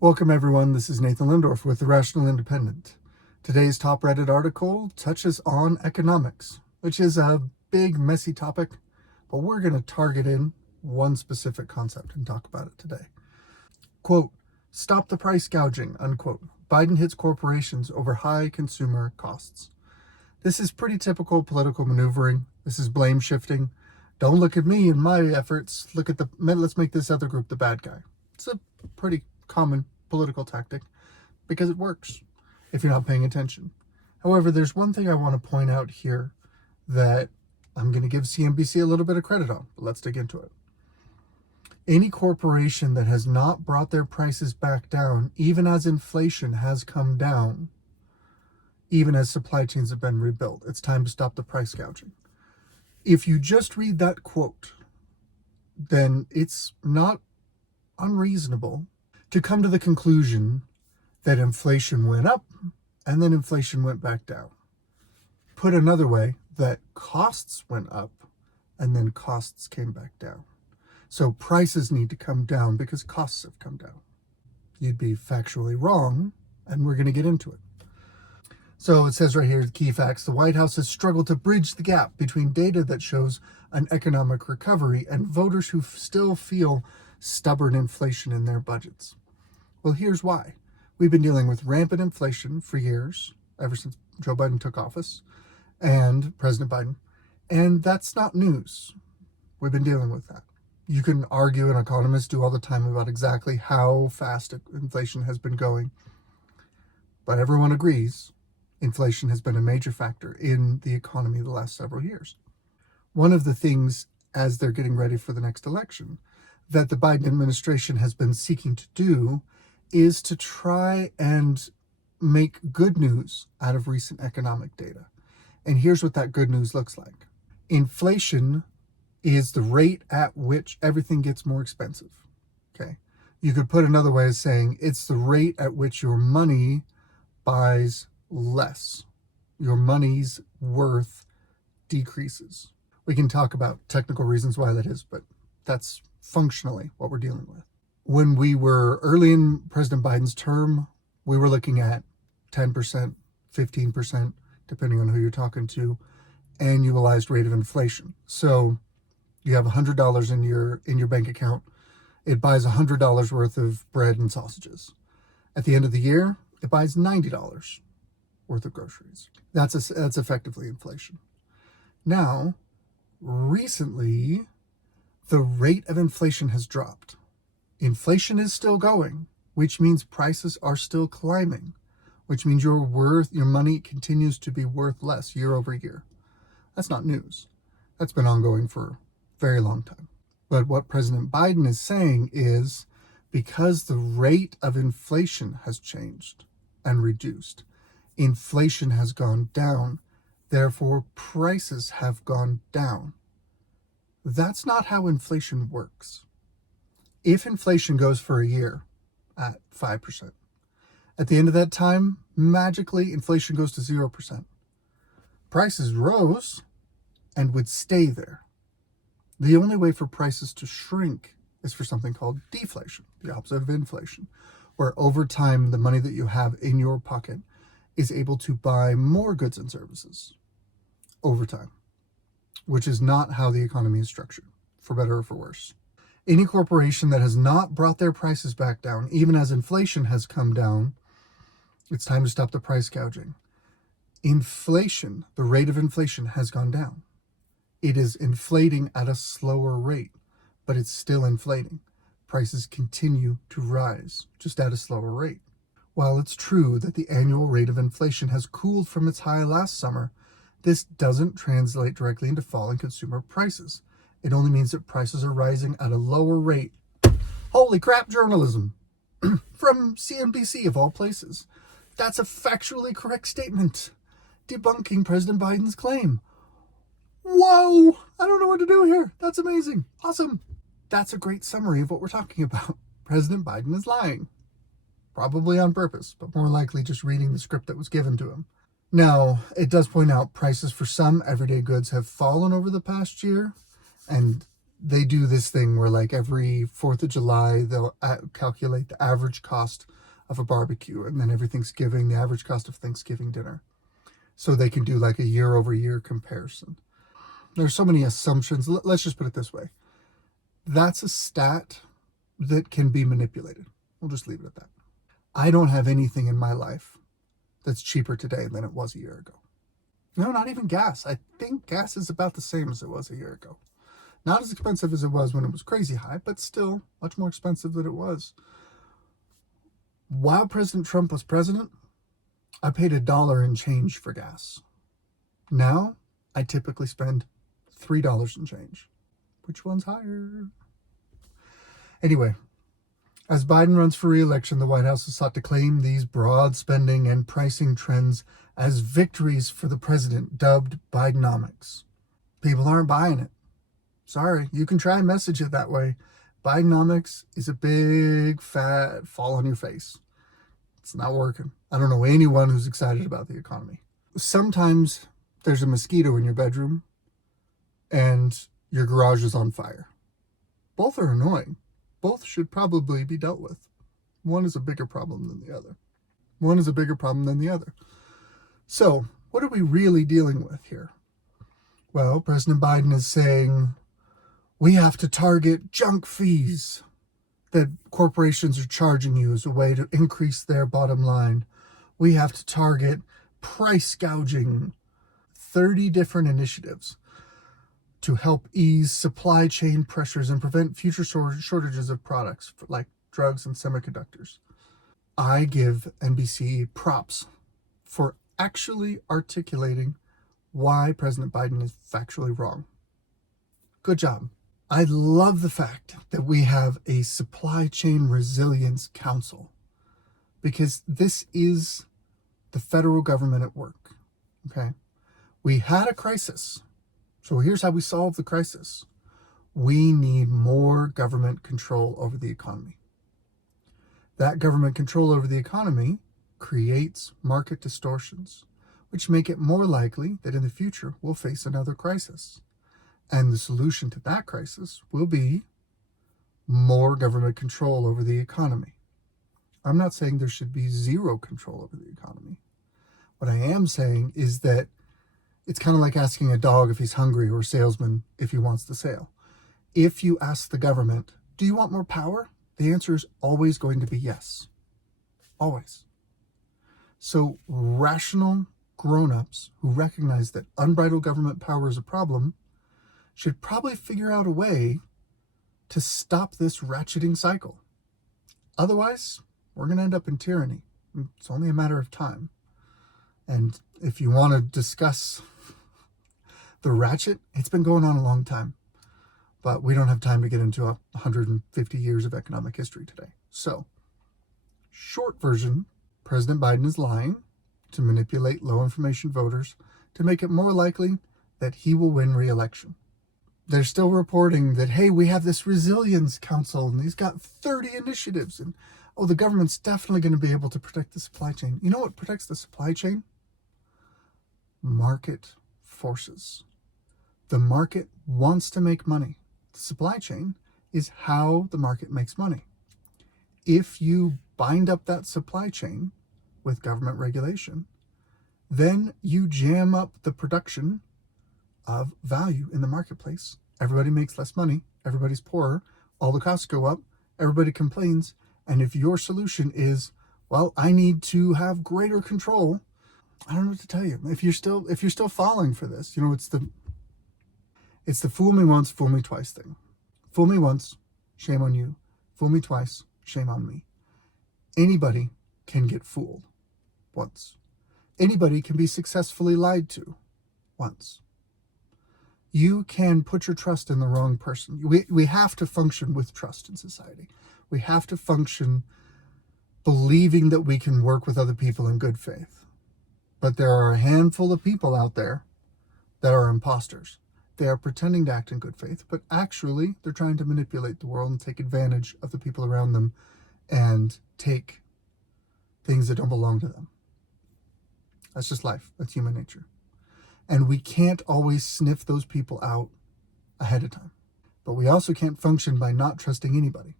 Welcome everyone, this is Nathan Lindorf with The Rational Independent. Today's top Reddit article touches on economics, which is a big, messy topic, but we're going to target in one specific concept and talk about it today. Quote, "Stop the price gouging," unquote. Biden hits corporations over high consumer costs. This is pretty typical political maneuvering. This is blame shifting. Don't look at me and my efforts. Let's make this other group the bad guy. It's a pretty common political tactic because it works if you're not paying attention. However, there's one thing I want to point out here that I'm going to give CNBC a little bit of credit on, but let's dig into it. Any corporation that has not brought their prices back down, even as inflation has come down, even as supply chains have been rebuilt, it's time to stop the price gouging. If you just read that quote, then it's not unreasonable to come to the conclusion that inflation went up and then inflation went back down. Put another way, that costs went up and then costs came back down. So prices need to come down because costs have come down. You'd be factually wrong, and we're going to get into it. So it says right here, the key facts: the White House has struggled to bridge the gap between data that shows an economic recovery and voters who still feel stubborn inflation in their budgets. Well, here's why. We've been dealing with rampant inflation for years, ever since Joe Biden took office, and President Biden, and that's not news. We've been dealing with that. You can argue, and economists do all the time, about exactly how fast inflation has been going, but everyone agrees inflation has been a major factor in the economy the last several years. One of the things, as they're getting ready for the next election, that the Biden administration has been seeking to do is to try and make good news out of recent economic data. And here's what that good news looks like. Inflation is the rate at which everything gets more expensive. Okay. You could put another way of saying it's the rate at which your money buys less. Your money's worth decreases. We can talk about technical reasons why that is, but that's functionally what we're dealing with. When we were early in President Biden's term, we were looking at 10%, 15%, depending on who you're talking to, annualized rate of inflation. So you have $100 in your bank account. It buys $100 worth of bread and sausages. At the end of the year, it buys $90 worth of groceries. That's effectively inflation. Now, recently, the rate of inflation has dropped. Inflation is still going, which means prices are still climbing, which means your money continues to be worth less year over year. That's not news. That's been ongoing for a very long time. But what President Biden is saying is, because the rate of inflation has changed and reduced, inflation has gone down, therefore prices have gone down. That's not how inflation works. If inflation goes for a year at 5%, at the end of that time, magically inflation goes to 0%. Prices rose and would stay there. The only way for prices to shrink is for something called deflation, the opposite of inflation, where over time the money that you have in your pocket is able to buy more goods and services over time, which is not how the economy is structured, for better or for worse. Any corporation that has not brought their prices back down, even as inflation has come down, it's time to stop the price gouging. Inflation, the rate of inflation has gone down. It is inflating at a slower rate, but it's still inflating. Prices continue to rise, just at a slower rate. While it's true that the annual rate of inflation has cooled from its high last summer, this doesn't translate directly into falling consumer prices. It only means that prices are rising at a lower rate. Holy crap, journalism! From CNBC of all places. That's a factually correct statement, debunking President Biden's claim. Whoa! I don't know what to do here. That's amazing. Awesome. That's a great summary of what we're talking about. President Biden is lying. Probably on purpose, but more likely just reading the script that was given to him. Now, it does point out prices for some everyday goods have fallen over the past year, and they do this thing where like every 4th of July, they'll calculate the average cost of a barbecue, and then every Thanksgiving, the average cost of Thanksgiving dinner. So they can do like a year over year comparison. There's so many assumptions. Let's just put it this way. That's a stat that can be manipulated. We'll just leave it at that. I don't have anything in my life that's cheaper today than it was a year ago. No, not even gas. I think gas is about the same as it was a year ago. Not as expensive as it was when it was crazy high, but still much more expensive than it was. While President Trump was president, I paid $1 and change for gas. Now, I typically spend $3 and change. Which one's higher? Anyway, as Biden runs for re-election, the White House has sought to claim these broad spending and pricing trends as victories for the president, dubbed Bidenomics. People aren't buying it. Sorry, you can try and message it that way. Bidenomics is a big, fat fall on your face. It's not working. I don't know anyone who's excited about the economy. Sometimes there's a mosquito in your bedroom and your garage is on fire. Both are annoying. Both should probably be dealt with. One is a bigger problem than the other. One is a bigger problem than the other. So, what are we really dealing with here? Well, President Biden is saying we have to target junk fees that corporations are charging you as a way to increase their bottom line. We have to target price gouging. 30 different initiatives to help ease supply chain pressures and prevent future shortages of products like drugs and semiconductors. I give NBC props for actually articulating why President Biden is factually wrong. Good job. I love the fact that we have a supply chain resilience council, because this is the federal government at work. Okay? We had a crisis. So here's how we solve the crisis. We need more government control over the economy. That government control over the economy creates market distortions, which make it more likely that in the future we'll face another crisis. And the solution to that crisis will be more government control over the economy. I'm not saying there should be zero control over the economy. What I am saying is that it's kind of like asking a dog if he's hungry or a salesman if he wants the sale. If you ask the government, do you want more power? The answer is always going to be yes. Always. So rational grown-ups who recognize that unbridled government power is a problem should probably figure out a way to stop this ratcheting cycle. Otherwise, we're going to end up in tyranny. It's only a matter of time. And if you want to discuss the ratchet, it's been going on a long time. But we don't have time to get into 150 years of economic history today. So, short version, President Biden is lying to manipulate low information voters to make it more likely that he will win re-election. They're still reporting that, hey, we have this resilience council and he's got 30 initiatives and, oh, the government's definitely going to be able to protect the supply chain. You know what protects the supply chain? Market forces. The market wants to make money. The supply chain is how the market makes money. If you bind up that supply chain with government regulation, then you jam up the production of value in the marketplace. Everybody makes less money. Everybody's poorer. All the costs go up. Everybody complains. And if your solution is, well, I need to have greater control, I don't know what to tell you. If you're still falling for this, you know, it's the fool me once, fool me twice thing. Fool me once, shame on you. Fool me twice, shame on me. Anybody can get fooled once. Anybody can be successfully lied to once. You can put your trust in the wrong person. We have to function with trust in society. We have to function believing that we can work with other people in good faith. But there are a handful of people out there that are imposters. They are pretending to act in good faith, but actually they're trying to manipulate the world and take advantage of the people around them and take things that don't belong to them. That's just life. That's human nature. And we can't always sniff those people out ahead of time. But we also can't function by not trusting anybody.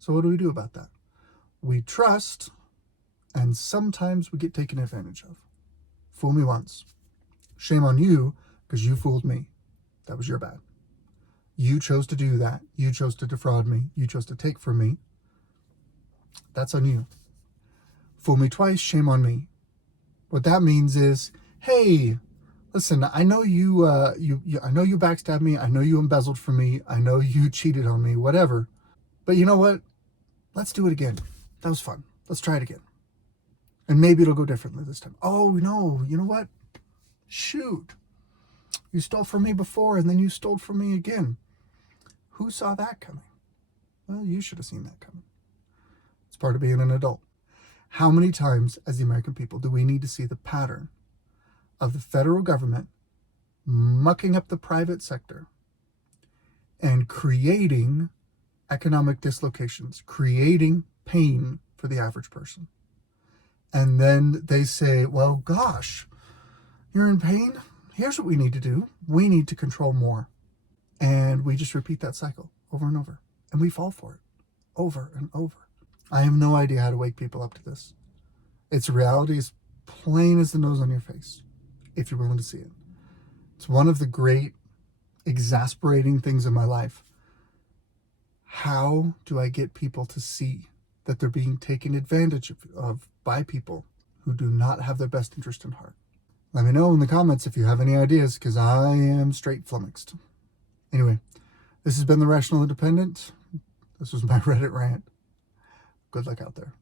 So what do we do about that? We trust, and sometimes we get taken advantage of. Fool me once. Shame on you, because you fooled me. That was your bad. You chose to do that. You chose to defraud me. You chose to take from me. That's on you. Fool me twice, shame on me. What that means is, hey, listen, I know you backstabbed me. I know you embezzled from me. I know you cheated on me, whatever. But you know what? Let's do it again. That was fun. Let's try it again. And maybe it'll go differently this time. Oh, no, you know what? Shoot. You stole from me before, and then you stole from me again. Who saw that coming? Well, you should have seen that coming. It's part of being an adult. How many times, as the American people, do we need to see the pattern of the federal government mucking up the private sector and creating economic dislocations, creating pain for the average person? And then they say, well, gosh, you're in pain? Here's what we need to do. We need to control more. And we just repeat that cycle over and over. And we fall for it over and over. I have no idea how to wake people up to this. Its reality is plain as the nose on your face, if you're willing to see it. It's one of the great exasperating things in my life. How do I get people to see that they're being taken advantage of by people who do not have their best interest in heart? Let me know in the comments if you have any ideas, because I am straight flummoxed. Anyway, this has been The Rational Independent. This was my Reddit rant. Good luck out there.